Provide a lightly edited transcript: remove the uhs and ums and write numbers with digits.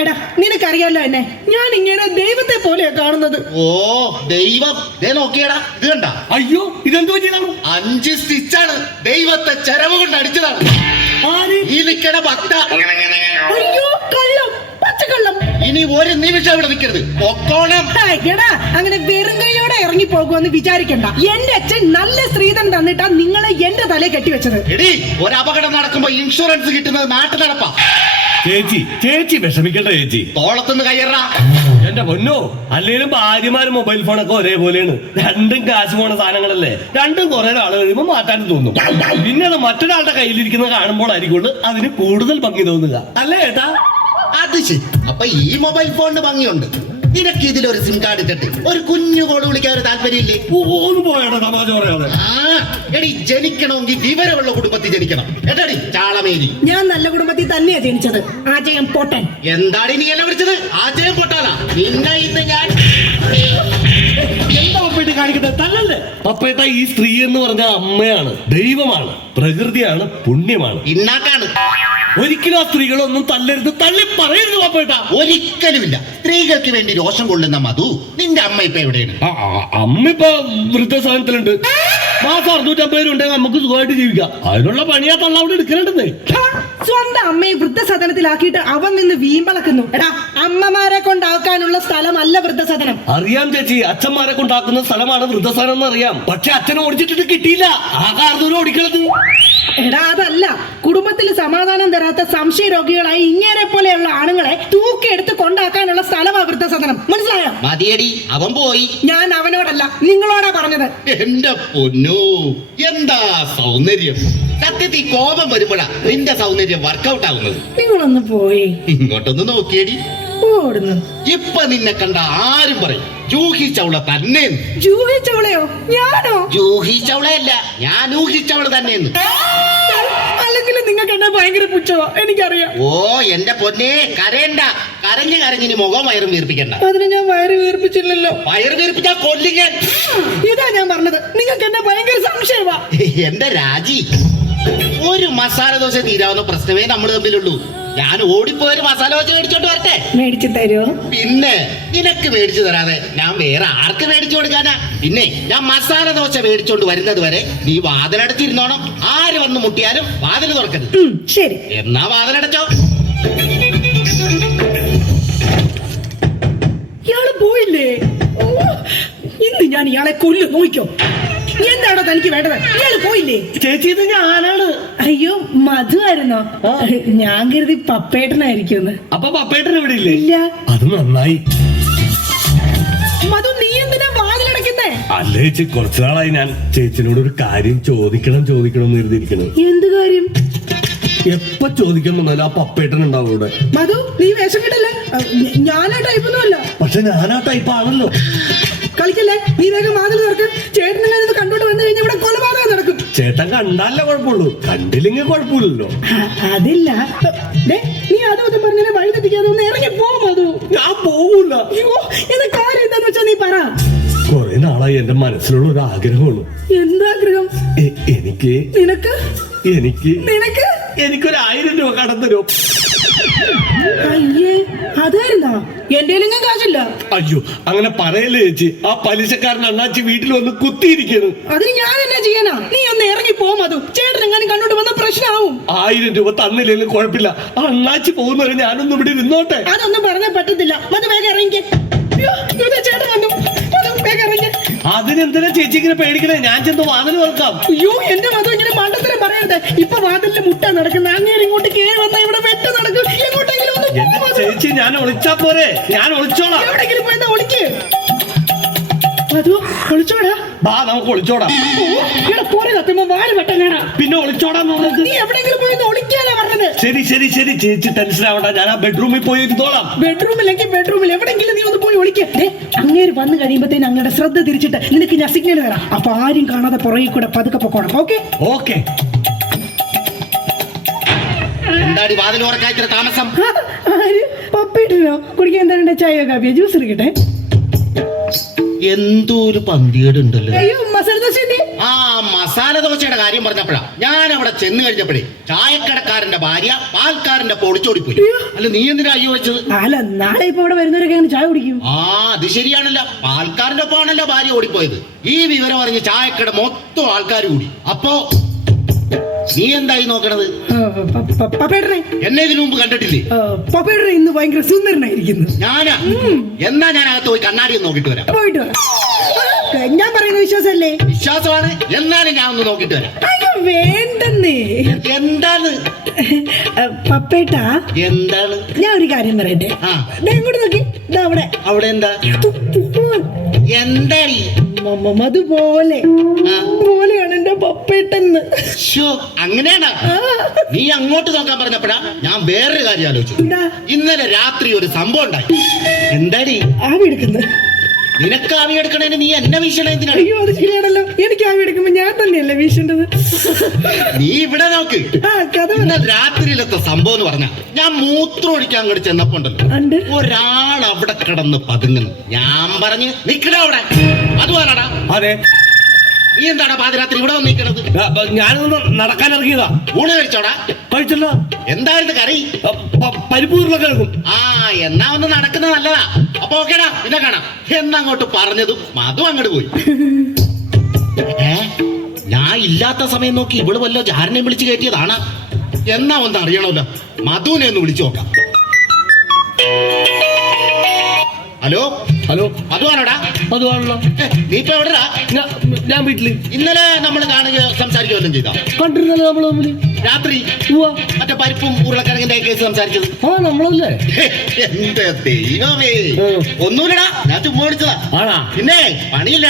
എടാ നിനക്കറിയാലോ എന്നെ, ഞാൻ ഇങ്ങനെ ദൈവത്തെ പോലെയാ കാണുന്നത്. ഓ ദൈവം നോക്കിയടാ, ഇത് കണ്ട. അയ്യോ ഇതെന്ത് പറ്റിയതാണ്? 5 സ്റ്റിച്ചാണ്, ദൈവത്തെ ചെരവ് കൊണ്ട് അടിച്ചതാണ്. ഈ നിക്കണ ഭക്ത. അയ്യോ കള്ളം, പച്ചക്കള്ളം. ഇനി ഒരു നിമിഷം ഇവിടെ നിൽക്കരുത്, പൊക്കോണം. എടാ അങ്ങനെ വെറും കൈയോടെ ഇറങ്ങി പോകുമെന്ന് വിചാരിക്കണ്ട. എന്റെ അച്ഛൻ നല്ല സ്ത്രീധനം തന്നിട്ടാ നിങ്ങളെ എന്റെ തലയെ കെട്ടിവെച്ചത്. എടി, ഒരു അപകടം നടക്കുമ്പോ ഇൻഷുറൻസ് കിട്ടുന്നത് നാട്ടു നടപ്പാ. ചേച്ചി വിഷമിക്കണ്ട ചേച്ചി. തോളത്തുനിന്ന് കയ്യറാ. എന്റെ പൊന്നോ, അല്ലെങ്കിലും ഭാര്യമാരും മൊബൈൽ ഫോണൊക്കെ ഒരേപോലെയാണ്. രണ്ടും കാശ് പോണ സാധനങ്ങളല്ലേ. രണ്ടും കുറെ നാൾ കഴിയുമ്പോ മാറ്റാൻ തോന്നും. പിന്നെ അത് മറ്റൊരാളുടെ കയ്യിലിരിക്കുന്നത് കാണുമ്പോഴായിരിക്കും അതിന് കൂടുതൽ ഭംഗി തോന്നുക, അല്ലേ ഏട്ടാ? അത് ശരി. അപ്പൊ ഈ മൊബൈൽ ഫോണിന് ഭംഗിയുണ്ട്. നിനക്ക് ഇതിലൊരു സിം കാർഡ് ഇട്ടിട്ട് ഒരു കുഞ്ഞു കോള് വിളിക്കാൻ ഒരു താല്പര്യമില്ലേ? പോയാടാ തമാശ പറയാതെ. എടി, ജനിക്കണമെങ്കിൽ വിവരമുള്ള കുടുംബത്തിൽ ജനിക്കണം. എടാടി ചാളമേരി, ഞാൻ നല്ല കുടുംബത്തിൽ തന്നെയാ ജനിച്ചത്. ആജയം പൊട്ടൻ. എന്താണ് നീ എന്നെ വിളിച്ചത്? ആജയം പൊട്ടാനാ? നിന്നെ ഇന്ന് ഞാൻ എന്താ പപ്പേട്ട കാണിക്കുന്നത്? തല്ലല്ലേ പപ്പേട്ട. ഈ സ്ത്രീ എന്ന് പറഞ്ഞ അമ്മയാണ്, ദൈവമാണ്, പ്രകൃതിയാണ്, പുണ്യമാണ്, ഇന്നാക്കാണ്. ഒരിക്കലും ആ സ്ത്രീകളൊന്നും തല്ലരുത്, തള്ളി പറയരുത് പപ്പേട്ട. ഒരിക്കലുമില്ല. സ്ത്രീകൾക്ക് വേണ്ടി രോഷം കൊള്ളുന്ന മധു, നിന്റെ അമ്മ ഇപ്പൊ എവിടെയാണ്? അമ്മ ഇപ്പൊ വൃദ്ധസാധനത്തിലുണ്ട്. മാസം 650 ഉണ്ടെങ്കിൽ നമുക്ക് സുഖമായിട്ട് ജീവിക്കാം. അതിനുള്ള പണിയാ തള്ള അവിടെ എടുക്കലുണ്ടെന്നേ. സ്വന്തം അമ്മയെ വൃദ്ധസദനത്തിലാക്കിയിട്ട് അവൻ നിന്ന് വീമ്പളക്കുന്നു. എടാ, അമ്മമാരെ കൊണ്ടാക്കാനുള്ള സ്ഥലമല്ല വൃദ്ധസദനം. അറിയാം ചേച്ചി, അച്ഛന്മാരെ കൊണ്ടാക്കുന്ന സ്ഥലമാണ് വൃദ്ധസ്ഥാനം എന്ന് അറിയാം. പക്ഷെ അച്ഛനെ ഓടിച്ചിട്ട് കിട്ടിയില്ല. ആ കാർന്നൂര് ഓടിക്കണത്. എടാ അതല്ല, കുടുംബത്തിൽ സമാധാനം തരാത്ത സംശയ രോഗികളായി ഇങ്ങനെ പോലെയുള്ള ആണുങ്ങളെ തൂക്കിയെടുത്ത് കൊണ്ടാക്കാനുള്ള സ്ഥലമാണ് വൃദ്ധസദനം. മനസ്സിലായോ? മതിയടി, അവൻ പോയി. ഞാൻ അവനോടല്ല നിങ്ങളോടാ പറഞ്ഞത്. എന്റെ പൊന്നോ, എന്താ സൗന്ദര്യം! സത്യത്തിൽ കോപം വരുമ്പോഴാ നിന്റെ സൗന്ദര്യം വർക്കൗട്ട് ആവുന്നത്. നിങ്ങളൊന്ന് പോയി ഇങ്ങോട്ടൊന്ന് നോക്കിയടി. ഓടുന്നു. ഇപ്പൊ നിന്നെ കണ്ട ആരും പറയും ജൂഹി ചൗള തന്നെ. ജൂഹി ചൗളയോ? ഞാനോ? ജൂഹി ചൗളയല്ല, ഞാൻ ഊഹി ചൗള തന്നെയെന്ന്. അല്ലെങ്കിൽ നിങ്ങൾക്ക് എന്നെ ഭയങ്കര പുച്ഛമാ, എനിക്കറിയാം. ഓ എന്റെ പൊന്നെ, കരയണ്ട. കരഞ്ഞിനി മുഖം വയറും വീർപ്പിക്കണ്ട. അതിന് ഞാൻ വയറ് വീർപ്പിച്ചില്ലല്ലോ. വയറ് വീർപ്പിച്ചാ കൊല്ലും ഞാൻ. ഇതാ ഞാൻ പറഞ്ഞത്, നിങ്ങൾക്ക് എന്നെ ഭയങ്കര സംശയമാ. എന്റെ രാജി, ഒരു മസാല ദോശ തീരാവുന്ന പ്രശ്നമേ നമ്മൾ തമ്മിലുള്ളൂ. ഞാൻ ഓടിപ്പോയൊരു മസാല ദോശ മേടിച്ചോണ്ട് വരട്ടെ? മേടിച്ചു തരുമോ? പിന്നെ നിനക്ക് മേടിച്ചു തരാതെ ഞാൻ വേറെ ആർക്ക് മേടിച്ചു കൊടുക്കാനാ? പിന്നെ ഞാൻ മസാല ദോശ മേടിച്ചോണ്ട് വരുന്നത് വരെ നീ വാതിലടച്ചിരുന്നോണം. ആര് വന്ന് മുട്ടിയാലും വാതിൽ തുറക്കരുത്. ശരി. എന്നാ വാതിലടച്ചോ. ഇയാള് പോയില്ലേ? ഓ, ഇന്ന് ഞാൻ ഇയാളെ കൊല്ലു. നോക്കിക്കോ. എന്താണോ തനിക്ക് വേണ്ടത്? ഇയാള് പോയില്ലേ? ചേച്ചി, ഇത് ഞാനാണ്. അയ്യോ, മധു ആയിരുന്നോ? ഞാൻ കരുതി പപ്പേട്ടനായിരിക്കും. അപ്പൊ പപ്പേട്ടൻ ഇവിടെ ഇല്ലേ? ഇല്ല. അത് നന്നായി. മധു, നീ എന്തിനാ വാതിലടക്കുന്നേ? അല്ല ചേച്ചി, കുറച്ചു നാളായി ഞാൻ ചേച്ചിനോട് ഒരു കാര്യം ചോദിക്കണം എന്ന് കരുതിയിരിക്കണം. എന്ത് കാര്യം? എപ്പോ ചോദിക്കാൻ വന്നാലും ആ പപ്പേട്ടൻ ഉണ്ടാവും ഇവിടെ. മധു, നീ വേഷം കിട്ടല്ലേ? ഞാനാ ടൈപ്പൊന്നുമല്ല. പക്ഷെ ഞാൻ ആ ടൈപ്പ് ആണല്ലോ. കളിക്കല്ലേ? നീ വേഗം വാതിൽ തുറക്ക്. ചേട്ടനെ കണ്ടോണ്ട് വന്നു കഴിഞ്ഞാൽ ഇവിടെ കൊലപാതകം നടക്കും. ചേട്ടൻ കണ്ടാലേ കുഴപ്പമുള്ളൂ, കണ്ടില്ലെങ്കിൽ കുഴപ്പമില്ലല്ലോ. അതില്ല. നീ അതും പറഞ്ഞ വഴി തെറ്റിക്കാതെ ഒന്ന് ഇറങ്ങി പോ മധു. ഞാൻ പോകൂല. അയ്യോ, ഇത് കാര്യം എന്താന്ന് വെച്ചാ നീ പറ. കുറെ നാളായി എന്റെ മനസ്സിലുള്ള ഒരു ആഗ്രഹമാണ്. എന്താഗ്രഹം? എനിക്ക് നിനക്ക് എനിക്ക് നിനക്ക് എനിക്കൊരു 1000 രൂപ കടം തരൂ. അയ്യേ, അതായിരുന്നാ? എന്റെ കാശില്ല. അയ്യോ, അങ്ങനെ പറയല്ലേ ചേച്ചി. ആ പലിശക്കാരൻ അണ്ണാച്ചി വീട്ടിൽ വന്ന് കുത്തിയിരിക്കുന്നു. അതിന് ഞാൻ എന്നാ ചെയ്യാനാ? നീ ഒന്ന് ഇറങ്ങി പോ മധു. ചേട്ടൻ എങ്ങനെ കണ്ടോണ്ട് വന്ന പ്രശ്നമാവും. 1000 രൂപ തന്നില്ലെങ്കിലും കുഴപ്പമില്ല. ആ അണ്ണാച്ചി പോകുന്നവരെ ഞാനൊന്നും ഇവിടെ ഇരുന്നോട്ടെ. അതൊന്നും പറഞ്ഞാൽ പറ്റത്തില്ല. മധു വേഗം ഇറങ്ങിക്കേ. ചേട്ടൻ വന്നു. വേഗം ഇറങ്ങി. അതിനെന്തിനാ ചേച്ചി ഇങ്ങനെ പേടിക്കണേ? ഞാൻ ചെന്ന് വാതിൽ തുറക്കാം. അയ്യോ, എന്റെ മധു ഇങ്ങനെ മണ്ടത്തരം പറയണ്ടേ. ഇപ്പൊ വാതിലിന്റെ മുട്ട നടക്കുന്ന അങ്ങേര് ഇങ്ങോട്ട് കേറി വന്നാ ഇവിടെ വെട്ട നടക്കും. എങ്ങോട്ടെങ്കിലും ഒന്ന് എന്റെ ചേച്ചി, ഞാൻ ഒളിച്ചാ പോരെ? ഞാൻ ഒളിച്ചോളാം. എവിടെങ്കിലും പോയി ഒളിക്ക്. മധു, ഒളിച്ചോടാ. ബാ, നമുക്ക് ഒളിച്ചോടാം. പോരെ കത്തുമ്പോ വാല് വെട്ടങ്ങാടാ. പിന്നെ ഒളിച്ചോടാന്ന് പറഞ്ഞത്? നീ എവിടെങ്കിലും പോയി ഒളിക്കാനാ പറഞ്ഞത്. ശരി ചേച്ചി ടെൻഷൻ ആവണ്ട. ഞാൻ ആ ബെഡ്റൂമിൽ പോയി ഇരുന്നോളാം. ബെഡ്റൂമിലെങ്കിൽ ബെഡ്റൂമിൽ എവിടെങ്കിലും നീ ഒന്ന് പോയി ഒളിക്ക്. അങ്ങേര് വന്നു കഴിയുമ്പോഴത്തേന് അങ്ങയുടെ ശ്രദ്ധ തിരിച്ചിട്ട് നിനക്ക് ഞാൻ സിഗ്നൽ തരാം. അപ്പൊ ആരും കാണാതെ പുറകെ കൂടെ പതുക്കെ പൊക്കോണം. ഓക്കെ. എന്താടി വാതിൽ ഉറക്കാത്ര താമസം? പപ്പയിട്ടോ കുടിക്കാൻ തരേണ്ട ചായ കാപ്പിയോ ജ്യൂസ് എടുക്കട്ടെ? എന്തോ ഒരു പന്തികേടുണ്ടല്ലോ. അയ്യോ, മസാല ദോശ. ആ മസാല ദോശയുടെ കാര്യം പറഞ്ഞപ്പോഴാ ഞാൻ അവിടെ ചെന്ന് കഴിഞ്ഞപ്പോഴേ ചായക്കടക്കാരന്റെ ഭാര്യ പാൽക്കാരന്റെ പൊളിച്ചോടിപ്പോയി. അല്ല നീ എന്തിനാ അയ്യോ വെച്ചത്? അല്ല നാളെ ഇപ്പൊ ഇവിടെ വരുന്നവരൊക്കെ അങ്ങനെ ചായ കുടിക്കും. ആ അത് ശരിയാണല്ലോ, പാൽക്കാരന്റെ ഒപ്പമാണല്ലോ ഭാര്യ ഓടിപ്പോയത്. ഈ വിവരം അറിഞ്ഞ് ചായക്കട മൊത്തം ആൾക്കാർ കൂടി. അപ്പോ നീ എന്തായി നോക്കണത്? പപ്പേട്ടനെ എന്നെ ഇതിനു മുമ്പ് കണ്ടിട്ടില്ലേ? പപ്പേട്ടനെ ഇന്ന് ഭയങ്കര സുന്ദരനായിരിക്കുന്നു. ഞാനാ? എന്നാ ഞാൻ അകത്ത് പോയി കണ്ണാടി ഒന്ന് നോക്കിട്ട് വരാം. പോയിട്ട് വരാം. ഞാൻ പറയുന്ന വിശ്വാസല്ലേ? വിശ്വാസമാണ്, എന്നാലും ഞാൻ ഒന്ന് നോക്കിട്ട് വരാം. അയ്യോ വേണ്ടെന്നേ. എന്താണ് പപ്പേട്ടാ? എന്താണ്? ഞാൻ ഒരു കാര്യം പറയട്ടെ. ആ. ദേ ഇങ്ങോട്ട് നോക്കി. ദാ അവിടെ അവിടെ എന്താ? എന്താ അതുപോലെ പോലെയാണ് എന്റെ പപ്പേട്ടെന്ന്. അങ്ങനെയാണ്. നീ അങ്ങോട്ട് നോക്കാൻ പറഞ്ഞപ്പോഴാ ഞാൻ വേറൊരു കാര്യം ആലോചിച്ചു. എന്താ? ഇന്നലെ രാത്രി ഒരു സംഭവം ഉണ്ടായി. എന്താടി? ആവി എടുക്കുന്നത്. നിനക്ക് ആവി എടുക്കണേന് നീ എന്നെ വീശണ എന്തിനാണ്? അയ്യോ അത് ശരിയാണല്ലോ, എനിക്ക് ആവി എടുക്കുമ്പോ ഞാൻ തന്നെയല്ലേ വീശേണ്ടത്. നീ ഇവിടെ നോക്ക്. ഇന്നലെ രാത്രിയിലത്തെ സംഭവം എന്ന് പറഞ്ഞ ഞാൻ മൂത്രം ഒഴിക്കാൻ അങ്ങോട്ട് ചെന്നപ്പോ ഉണ്ടല്ലോ ഒരാൾ അവിടെ കിടന്ന് പതുങ്ങുന്നു. ഞാൻ പറഞ്ഞ് നിക്കടാ അവിടെ. അതുപോലാടാ. അതെ. നീ എന്താണ് പാതിരാത്രി ഇവിടെ വന്ന് നിൽക്കണത്? ഞാനൊന്ന് നടക്കാൻ ഇറങ്ങിയതാ. ഊണ് കഴിച്ചോടാ? കഴിച്ചല്ലോ. എന്തായിരുന്നു കറി? പരിപ്പ് ഉരുളക്കിഴങ്ങും. ആ എന്നാ ഒന്ന് നടക്കുന്നത് നല്ലതാ. അപ്പൊ ഓക്കേടാ, പിന്നെ കാണാം എന്നാ അങ്ങോട്ട് പറഞ്ഞതും മധു അങ്ങോട്ട് പോയി. ഞാൻ ഇല്ലാത്ത സമയം നോക്കി ഇവള് വല്ലോ ജാരനെ വിളിച്ചു കയറ്റിയതാണ്. എന്നാ ഒന്ന് അറിയണമല്ലോ, മധുവിനെ ഒന്ന് വിളിച്ചു നോക്കാം. ഹലോ ഹലോ, അതുവാണോടാ? അതുവാണല്ലോ. നീ ഇപ്പൊ എവിടെടാ? ഞാൻ വീട്ടില്. ഇന്നലെ നമ്മൾ കാണുകയോ സംസാരിക്കുകയോ വല്ലതും ചെയ്താ? കണ്ടിരുന്നല്ലോ നമ്മള് തമ്മില്. രാത്രി മറ്റേ പരിപ്പും ഉരുളക്കിഴങ്ങിന്റെ കേസ് സംസാരിച്ചത്. ആ നമ്മളല്ലേ? എന്റെ ദൈവമേ, ഒന്നുമില്ലടാ, ഞാൻ ചുമ്മാ വിളിച്ചതാ. ആണാ? പിന്നെ പണിയില്ല.